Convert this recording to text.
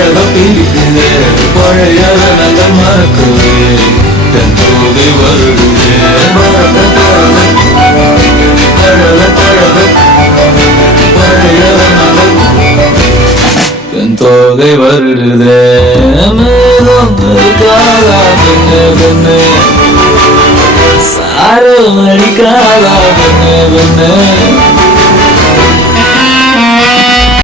பழக பிரிக்குதே பழையத நல்ல மறக்குதே தென்போதை வருடுதே பழக பழையத நல்ல தென்போதை வருடுதே மேலும் இருக்காதா பெண்ணே பெண்ணே சாரம் அடிக்காதா பெண்ணே பெண்ணே